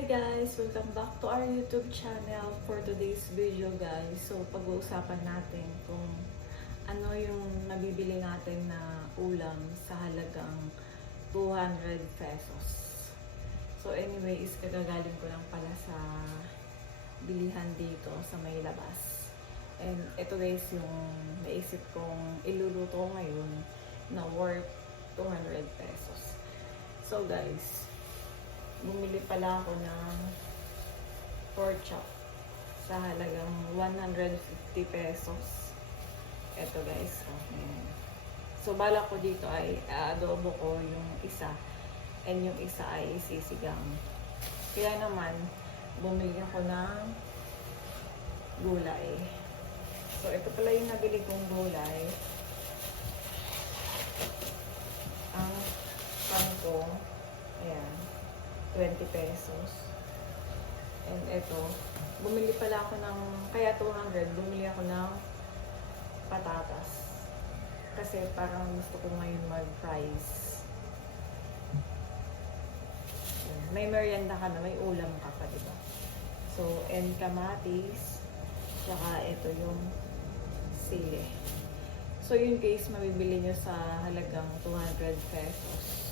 Hi guys! Welcome back to our YouTube channel for today's video guys. So pag-uusapan natin kung ano yung nabibili natin na ulam sa halagang 200 pesos. So anyways, kagagaling ko lang pala sa bilihan dito sa may labas. And ito guys yung naisip kong iluluto ngayon na worth 200 pesos. So guys, bumili pala ako ng pork chop sa halagang 150 pesos. Ito guys. So balak ko dito ay adobo ko yung isa and yung isa ay sisigang. Kaya naman bumili ako ng gulay. So ito pala yung nabili kong gulay. Ang pangko, ayan, 20 pesos. And ito, bumili pala ako ng, kaya 200, bumili ako ng patatas. Kasi parang gusto ko ngayon mag-fries. May merienda ka na, may ulam ka pa, diba? So, and kamatis, tsaka ito yung sili. So, yung case, mabibili nyo sa halagang 200 pesos.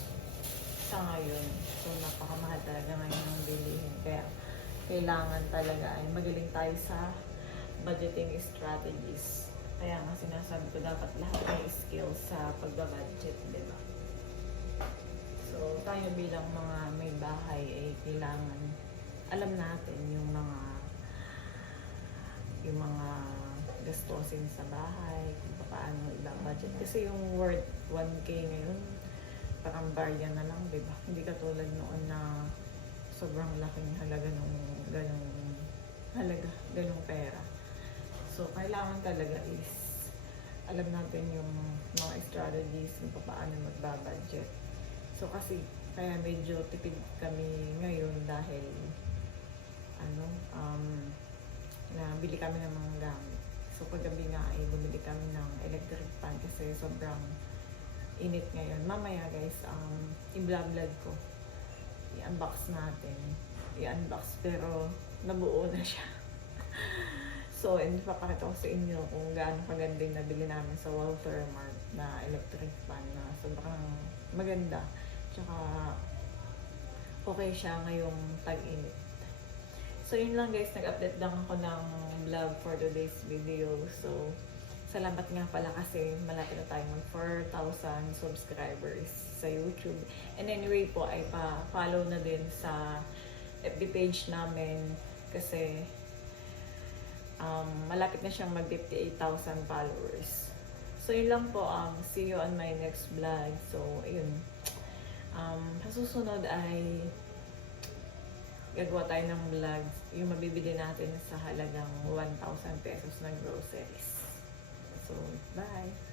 Sa ngayon. So, napakamahal talaga ngayon ng bilihin. Kaya, kailangan talaga ay magaling tayo sa budgeting strategies. Kaya nga sinasabi ko dapat lahat may skills sa pagbabudget, diba? So, tayo bilang mga may bahay ay kailangan alam natin yung mga gastusin sa bahay, kung paano i-budget. Kasi yung worth 1K ngayon, parang barya na lang, diba? Hindi katulad noon na sobrang laking halaga ng ganong pera. So, kailangan talaga is alam natin yung mga strategies kung paano magbabudget. So, kasi kaya medyo tipid kami ngayon dahil nabili kami ng mga gamit. So, paggabi nga ay bumili kami ng electric fan kasi sobrang init ngayon. Mamaya guys, i-vlog ko. I-unbox natin. I-unbox pero nabuo na siya. So, and papakita ko sa inyo kung gaano kaganda yung nabili namin sa Walter Mart na electric fan na sobrang maganda. Tsaka okay siya ngayong tag-init. So, yun lang guys. Nag-update lang ako ng vlog for today's video. So, salamat nga pala kasi malapit na tayo mag 4,000 subscribers sa YouTube. And anyway po ay pa-follow na din sa FB page namin kasi malapit na siyang mag 58,000 followers. So yun lang po. See you on my next vlog. So ayun. Sa susunod ay gagawa tayo ng vlog yung mabibili natin sa halagang 1,000 pesos ng groceries. So, bye!